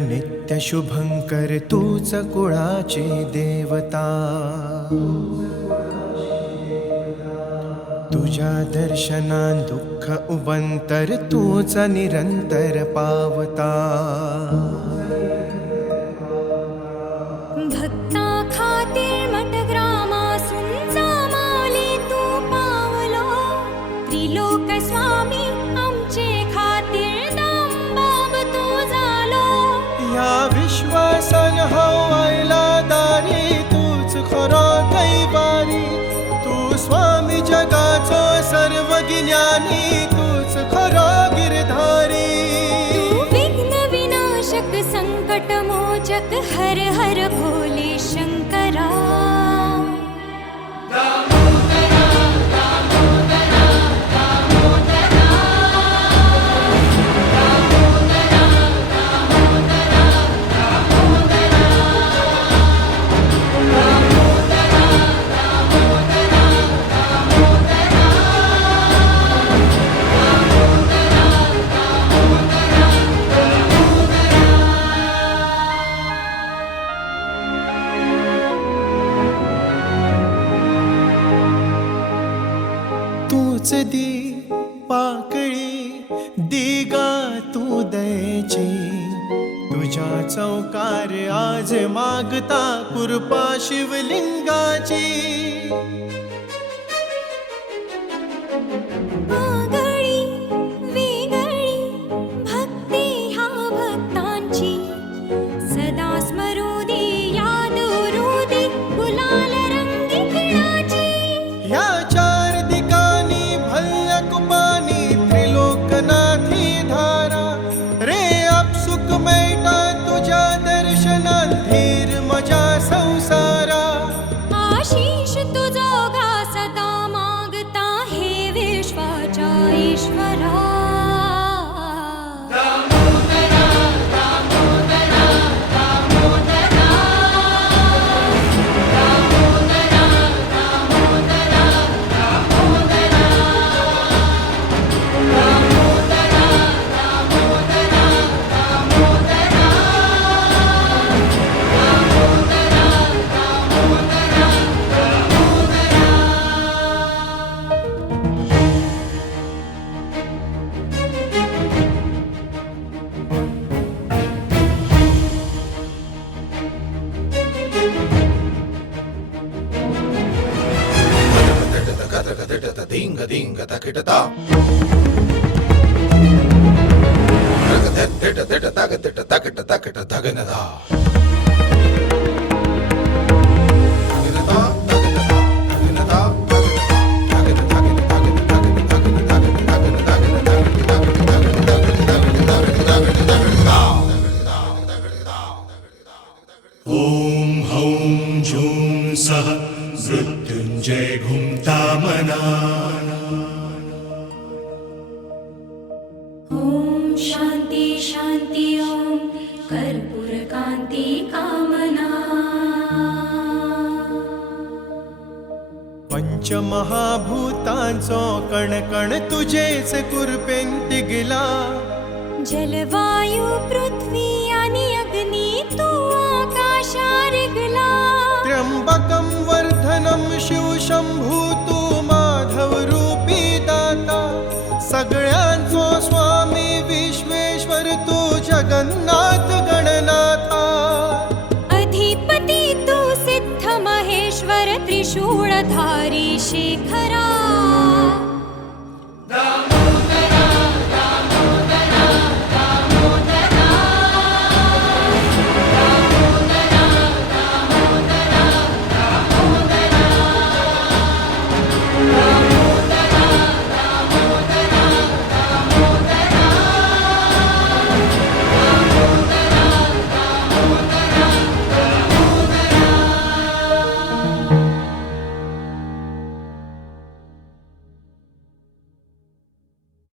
नित्य शुभंकर तूच कुळाची देवता। तुझ्या दर्शनान दुःख उबंतर तूच निरंतर पावता। भक्ता खातीर मठग्रामासून जामाली तू पावलो, त्रिलोक स्वामी आमचे खातीर दामबाब तू जालो। या विश्वासान हांव आयला दारी तूच खरो दैवारी। तू स्वामी जगाचो सर्वज्ञानी तूच खरो गिरधारी। तू विघ्न विनाशक संकट मोचक हर हर भोले शंकरा। तूच दी पाकळी दिगा तू दयेची। तुझ्या चौकार आज मागता कृपा शिवलिंगाची। आगळी वेगळी भक्ती ह्या भक्तांची, सदा स्मरू दे याद उरू दे गुलाल रंगी खिळाची। ह्या चार दिकानी भल्लक पाणी त्रिलोकनाथी धारा। रे आपसुक मेटा तुझ्या दर्शनात धीर मजा संसारा। आशीष तुझोगा सदा मागता हे विश्वाचा ईश्वरा। Dinga dinga takita takita taganada. ओम हौं झूं सः मृत्युंजय घुमता मना। ओम शांति शांति ओम कर्पूर कांती कामना। पंचमहाभूतांचो कणकण तुझेच कुरपेन तिगला। जलवायू पृथ्वी आणि अग्नी तू आकाशार गला। त्र्यंबकं वर्धनं शिव शंभू